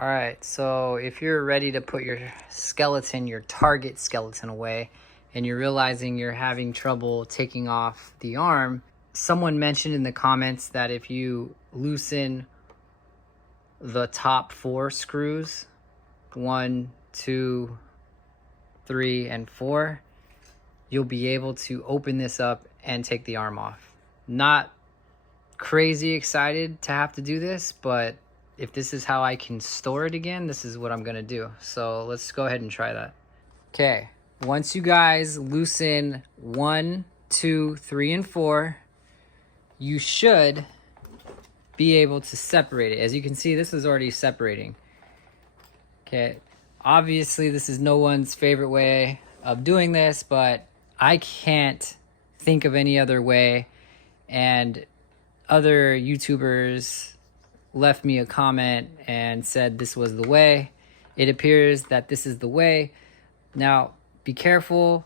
All right, so if you're ready to put your skeleton, your target skeleton away, and you're realizing you're having trouble taking off the arm, someone mentioned in the comments that if you loosen the top 4 screws, 1, 2, 3, and 4, you'll be able to open this up and take the arm off. Not crazy excited to have to do this, but if this is how I can store it again, this is what I'm gonna do. So let's go ahead and try that. Okay, once you guys loosen 1, 2, 3, and 4, you should be able to separate it. As you can see, this is already separating. Okay, obviously this is no one's favorite way of doing this, but I can't think of any other way, and other YouTubers left me a comment and said this was the way. It appears that this is the way. Now, be careful.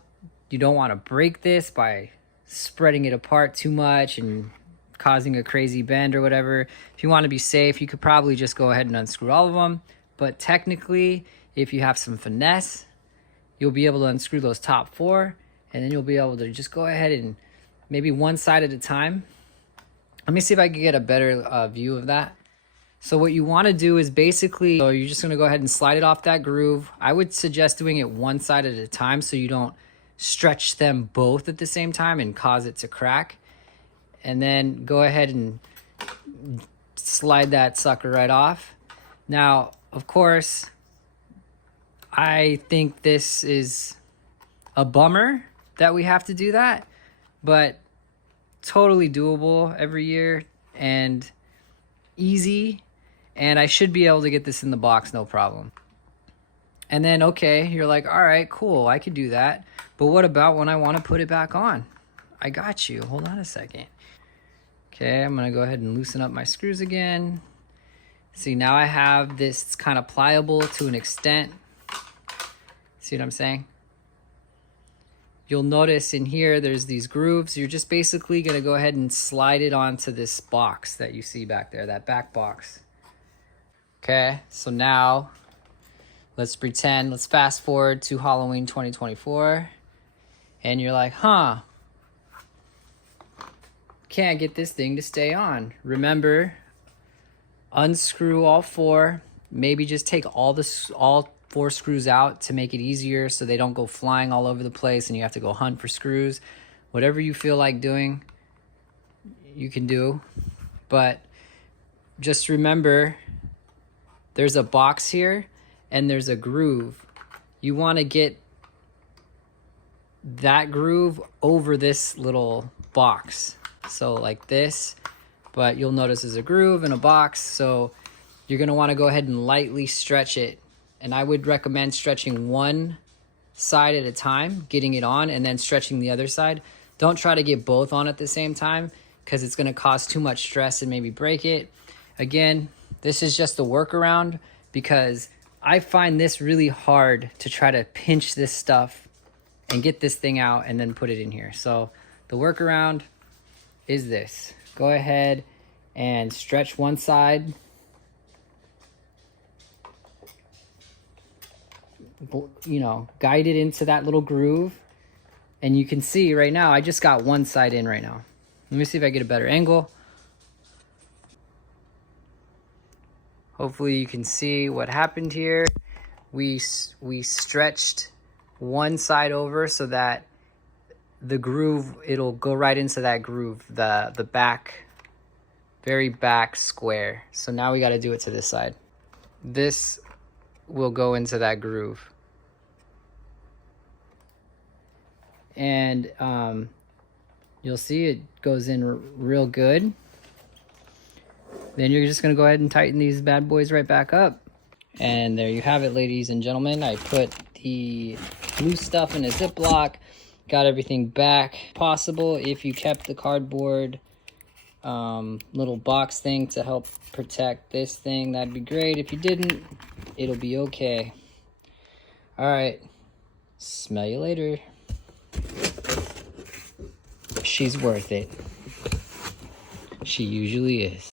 You don't want to break this by spreading it apart too much and causing a crazy bend or whatever. If you want to be safe, you could probably just go ahead and unscrew all of them. But technically, if you have some finesse, you'll be able to unscrew those top 4, and then you'll be able to just go ahead and maybe one side at a time. Let me see if I can get a better view of that. So what you want to do is basically, so you're just going to go ahead and slide it off that groove. I would suggest doing it one side at a time so you don't stretch them both at the same time and cause it to crack. And then go ahead and slide that sucker right off. Now, of course, I think this is a bummer that we have to do that, but totally doable every year and easy. And I should be able to get this in the box, no problem. And then, okay, you're like, all right, cool, I could do that. But what about when I want to put it back on? I got you. Hold on a second. Okay, I'm going to go ahead and loosen up my screws again. See, now I have this, it's kind of pliable to an extent. See what I'm saying? You'll notice in here, there's these grooves. You're just basically going to go ahead and slide it onto this box that you see back there, that back box. Okay, so now let's pretend, let's fast forward to Halloween 2024. And you're like, huh, can't get this thing to stay on. Remember, unscrew all 4. Maybe just take all 4 screws out to make it easier so they don't go flying all over the place and you have to go hunt for screws. Whatever you feel like doing, you can do. But just remember, there's a box here and there's a groove. You want to get that groove over this little box. So like this, but you'll notice there's a groove and a box. So you're going to want to go ahead and lightly stretch it. And I would recommend stretching one side at a time, getting it on, and then stretching the other side. Don't try to get both on at the same time because it's going to cause too much stress and maybe break it. Again, this is just a workaround because I find this really hard to try to pinch this stuff and get this thing out and then put it in here. So the workaround is this. Go ahead and stretch one side. You know, guide it into that little groove. And you can see right now, I just got one side in right now. Let me see if I get a better angle. Hopefully you can see what happened here. We stretched one side over so that the groove, it'll go right into that groove, the back, very back square. So now we got to do it to this side. This will go into that groove. And you'll see it goes in real good. Then you're just going to go ahead and tighten these bad boys right back up. And there you have it, ladies and gentlemen. I put the loose stuff in a Ziploc, got everything back possible. If you kept the cardboard little box thing to help protect this thing, that'd be great. If you didn't, it'll be okay. All right, smell you later. She's worth it. She usually is.